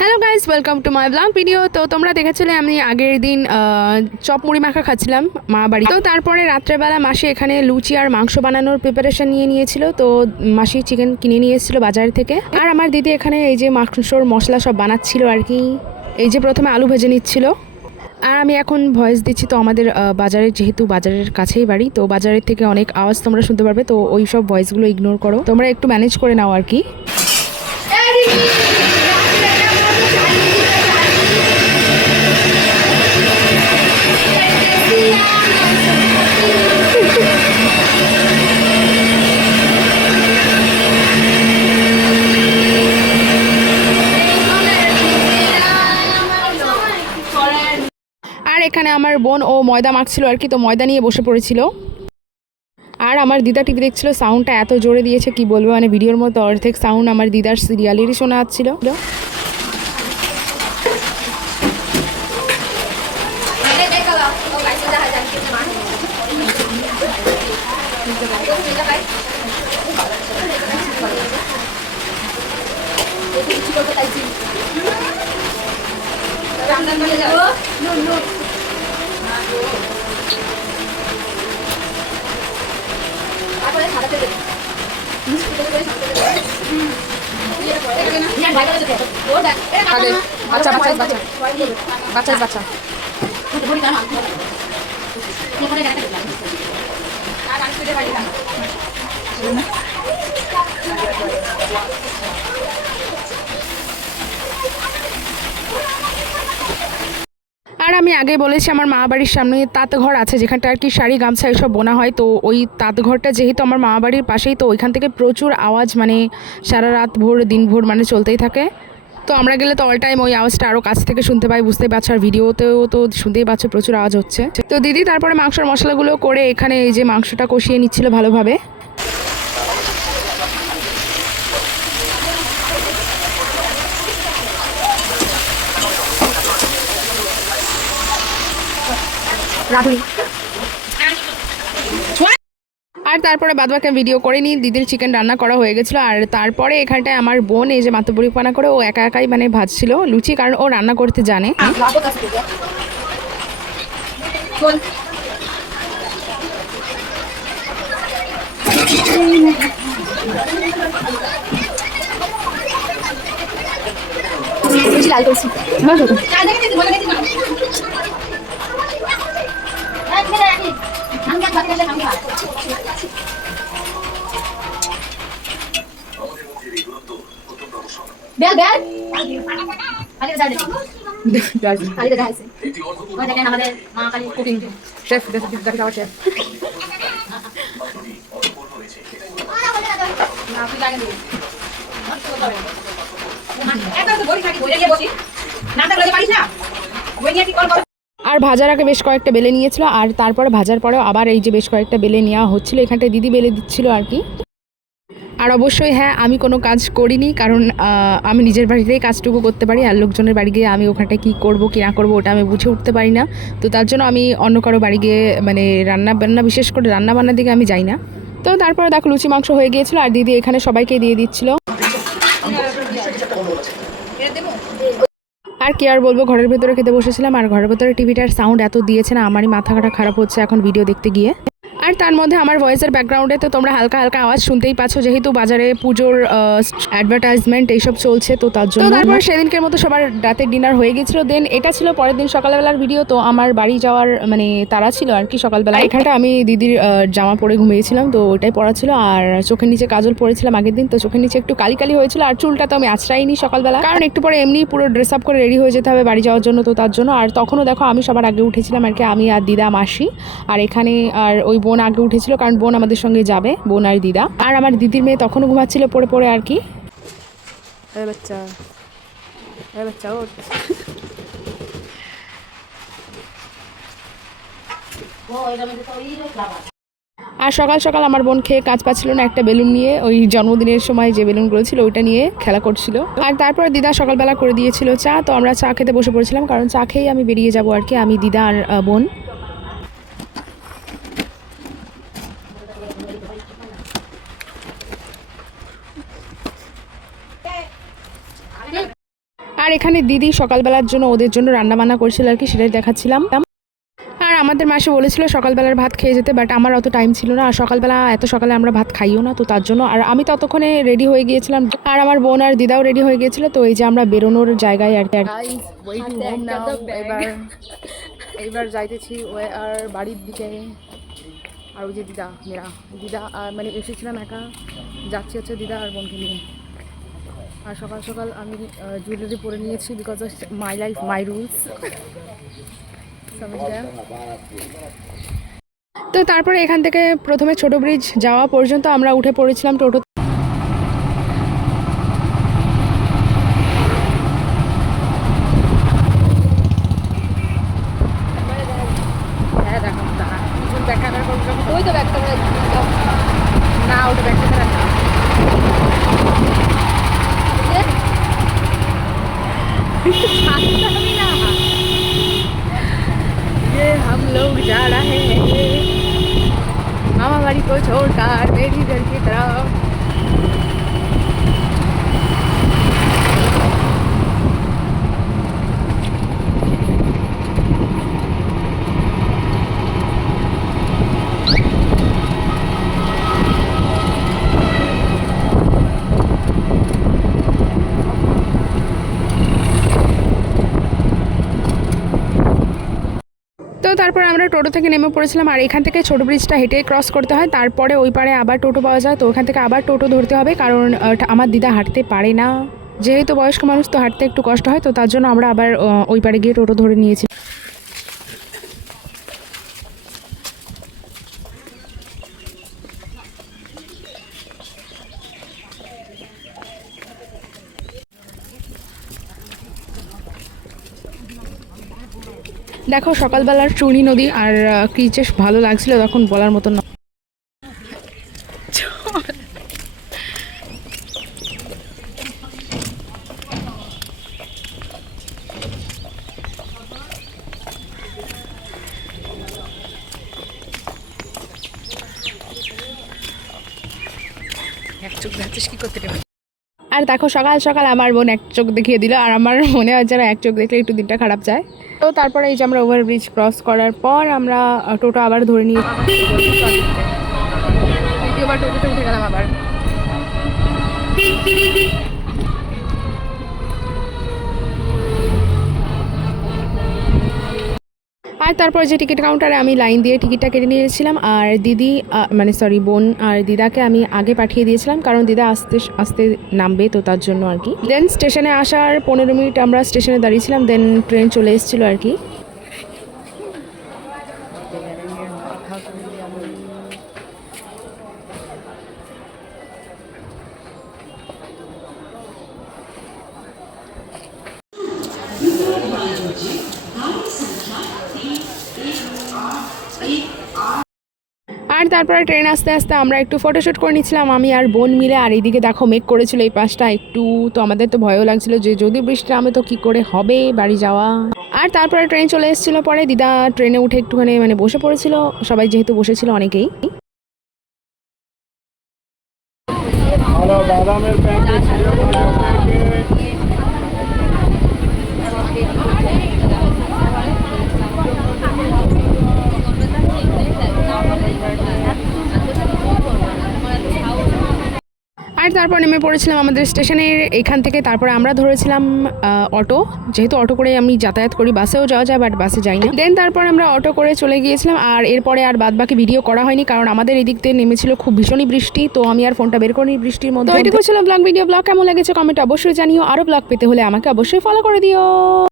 Hello guys, welcome to my blog video. তো তোমরা দেখেছিলে আমি আগের দিন চপ মুড়ি মাখা খাচ্ছিলাম মা বাড়ি। তো তারপরে রাত্রেবেলা মাসি এখানে লুচি আর মাংস বানানোর প্রিপারেশন নিয়েছিল। তো মাসি চিকেন কিনে নিয়ে এসেছিলো বাজার থেকে, আর আমার দিদি এখানে এই যে মাংসর মশলা সব বানাচ্ছিল আর কি। এই যে প্রথমে আলু ভেজে নিচ্ছিল, আর আমি এখন ভয়েস দিচ্ছি। তো আমাদের বাজারের, যেহেতু বাজারের কাছেই বাড়ি, তো বাজারের থেকে অনেক আওয়াজ তোমরা শুনতে পারবে। তো ওই সব ভয়েসগুলো ইগনোর করো, তোমরা একটু ম্যানেজ করে নাও আর কি। আর এখানে আমার বোন ও ময়দা মাখছিল আর কি, তো ময়দা নিয়ে বসে পড়েছিল। আর আমার দিদা টিভি দেখছিল, সাউন্ডটা এত জোরে দিয়েছে কি বলবো, মানে ভিডিওর মতো অর্ধেক সাউন্ড আমার দিদার সিরিয়ালেরই শোনা যাচ্ছিল। আর আমি আগে বলেছি আমার মা বাড়ির সামনে তাঁতঘর আছে, যেখানটা আর কি শাড়ি গামছা এসব বোনা হয়। তো ওই তাঁতঘরটা যেহেতু আমার মা বাড়ির পাশেই, তো ওইখান থেকে প্রচুর আওয়াজ, মানে সারা রাত ভোর দিন ভোর মানে চলতেই থাকে। তো আমরা গেলে তো অল টাইম ওই আওয়াজটা আরও কাছ থেকে শুনতে পাই, বুঝতেই পারছো। আর ভিডিওতেও তো শুনতেই পাচ্ছ প্রচুর আওয়াজ হচ্ছে। তো দিদি তারপরে মাংসের মশলাগুলো করে এখানে এই যে মাংসটা কষিয়ে নিচ্ছিল ভালোভাবে। আর তারপরে বাদবাকি ভিডিও করে নিই, দিদির চিকেন রান্না করা হয়ে গেছিলো। আর তারপরে এখানটায় আমার বোন এই যে মাতবরিপানা করে ও একা একাই মানে ভাজছিল লুচি, কারণ ও রান্না করতে জানে। আর ভাজার আগে বেশ কয়েকটা বেলে নিয়েছিল, আর তারপরে ভাজার পরেও আবার এই যে বেশ কয়েকটা বেলে নেওয়া হচ্ছিল, এখানটায় দিদি বেলে দিচ্ছিল আর কি। আর অবশ্যই হ্যাঁ, আমি কোনো কাজ করিনি, কারণ আমি নিজের বাড়িতেই কাজটুকু করতে পারি। আর লোকজনের বাড়ি গিয়ে আমি ওখানটায় কী করবো কি না করবো ওটা আমি বুঝে উঠতে পারি না। তো তার জন্য আমি অন্য কারো বাড়ি গিয়ে মানে রান্না বান্না, বিশেষ করে রান্না বান্নার দিকে আমি যাই না। তো তারপরে দেখো লুচি মাংস হয়ে গিয়েছিলো, আর দিদি এখানে সবাইকে দিয়ে দিচ্ছিল। আর কি আর বলবো, ঘরের ভেতরে খেতে বসেছিলাম, আর ঘরের ভেতরে টিভিটার সাউন্ড এত দিয়েছে না, আমারই মাথাটা খারাপ হচ্ছে এখন ভিডিও দেখতে গিয়ে। আর তার মধ্যে আমার ভয়েসের ব্যাকগ্রাউন্ডে তো তোমরা হালকা হালকা আওয়াজ শুনতেই পাচ্ছ, যেহেতু বাজারে পুজোর অ্যাডভার্টাইজমেন্ট এইসব চলছে, তো তার জন্য। তারপর সেদিনকের মতো সবার রাতের ডিনার হয়ে গেছিলো। দেন এটা ছিল পরের দিন সকালবেলার ভিডিও। তো আমার বাড়ি যাওয়ার মানে তারা ছিল আর কি সকালবেলা। এখানটা আমি দিদির জামা পরে ঘুমিয়েছিলাম, তো ওটাই পরা ছিল। আর চোখের নিচে কাজল পরেছিলাম আগের দিন, তো চোখের নিচে একটু কালি কালি হয়েছিল। আর চুলটা তো আমি আঁচড়াইনি সকালবেলা, কারণ একটু পরে এমনি পুরো ড্রেস আপ করে রেডি হয়ে যেতে হবে বাড়ি যাওয়ার জন্য, তো তার জন্য। আর তখনও দেখো আমি সবার আগে উঠেছিলাম আর কি, আমি আর দিদা মাসি। আর এখানে আর ওই বোন আগে উঠেছিল, কারণ বোন আমাদের সঙ্গে যাবে, বোন আর দিদা। আর আমার দিদির মেয়ে তখনও ঘুমাচ্ছিল পড়ে পড়ে আর কি। আর সকাল সকাল আমার বোন খেয়ে কাজ পাচ্ছিল না, একটা বেলুন নিয়ে ওই জন্মদিনের সময় যে বেলুনগুলো ছিল ওইটা নিয়ে খেলা করছিল। আর তারপর দিদা সকালবেলা করে দিয়েছিল চা, তো আমরা চা খেতে বসে পড়েছিলাম, কারণ চা খেয়েই আমি বেরিয়ে যাবো আর কি, আমি দিদা আর বোন। আর এখানে দিদি সকালবেলার জন্য ওদের জন্য রান্নাবান্না করছিল আর কি, সেটাই দেখাচ্ছিলাম। আর আমাদের মাসে বলেছিল সকালবেলার ভাত খেয়ে যেতে, বাট আমার অত টাইম ছিল না, আর সকালবেলা এত সকালে আমরা ভাত খাইও না, তো তার জন্য। আর আমি ততক্ষণে রেডি হয়ে গিয়েছিলাম, আর আমার বোন আর দিদাও রেডি হয়ে গিয়েছিল। তো এই যে আমরা বেরোনোর জায়গায় আর কি এইবার যাইতেছি আর বাড়ির দিকে। আর ওই যে দিদা মানে এসেছিলাম একা, যাচ্ছি হচ্ছে দিদা আর বোনকে নিয়ে। আর সকাল সকাল আমি জুয়েলারি পরে নিয়েছি, because of my life my rules. তো তারপরে এখান থেকে প্রথমে ছোট ব্রিজ যাওয়া পর্যন্ত আমরা উঠে পড়েছিলাম টোটো। না ওটা ব্যাগটা ये हम लोग जा रहे हैं मामा बाड़ी को छोड़कर मेरी घर की तरफ। তো তারপর আমরা টোটো থেকে নেমে পড়েছিলাম, আর এখান থেকে ছোট ব্রিজটা হেঁটে ক্রস করতে হয়, তারপরে ওই পারে আবার টোটো পাওয়া যায়। তো ওখান থেকে আবার টোটো ধরতে হবে, কারণ আমার দিদা হাঁটতে পারে না, যেহেতু বয়স্ক মানুষ, তো হাঁটতে একটু কষ্ট হয়। তো তার জন্য আমরা আবার ওই পারে গিয়ে টোটো ধরে নিয়েছি। দেখো সকালবেলার চুনি নদী আর কি যে ভালো লাগছিল তখন বলার মতন না। আর দেখো সকাল সকাল আমার বোন এক চোখ দেখিয়ে দিল, আর আমার মনে হয় যেন এক চোখ দেখলে একটু দিনটা খারাপ যায়। তো তারপরে এই যে আমরা ওভারব্রিজ ক্রস করার পর আমরা টোটো আবার ধরে নিয়ে টোটোতে উঠে গেলাম আবার। আর তারপর যে টিকিট কাউন্টারে আমি লাইন দিয়ে টিকিটটা কেটে নিয়েছিলাম, আর দিদি মানে সরি বোন আর দিদাকে আমি আগে পাঠিয়ে দিয়েছিলাম, কারণ দিদা আস্তে আস্তে নামবে, তো তার জন্য আর কি। দেন স্টেশনে আসার 15 মিনিট আমরা স্টেশনে দাঁড়িয়েছিলাম, দেন ট্রেন চলে এসেছিলো আর কি। আর তারপরে ট্রেন আস্তে আস্তে আমরা একটু ফটোশ্যুট করে নিচ্ছিলাম আমি আর বোন মিলে। আর এইদিকে দেখো মেঘ করেছিল এই পাশটা একটু, তো আমাদের তো ভয়ও লাগছিল যে যদি বৃষ্টি নামে তো কী করে হবে বাড়ি যাওয়া। আর তারপরে ট্রেন চলে এসেছিলো, পরে দিদা ট্রেনে উঠে একটুখানি মানে বসে পড়েছিল, সবাই যেহেতু বসেছিল অনেকেই। আর তারপর নেমে পড়েছিলাম আমাদের স্টেশনের এখান থেকে। তারপরে আমরা ধরেছিলাম অটো, যেহেতু অটো করে আমি যাতায়াত করি, বাসেও যাওয়া যায় বাট বাসে যাই না। দেন তারপর আমরা অটো করে চলে গিয়েছিলাম, আর এরপরে আর বাদ বাকি ভিডিও করা হয়নি, কারণ আমাদের এদিক থেকে নেমেছিল খুব ভীষণই বৃষ্টি, তো আমি আর ফোনটা বের করিনি বৃষ্টির মধ্যে। তো এটুকু ছিল ব্লগ ভিডিও। ব্লগ কেমন লেগেছে কমেন্টে অবশ্যই জানিও, আরও ব্লগ পেতে হলে আমাকে অবশ্যই ফলো করে দিও।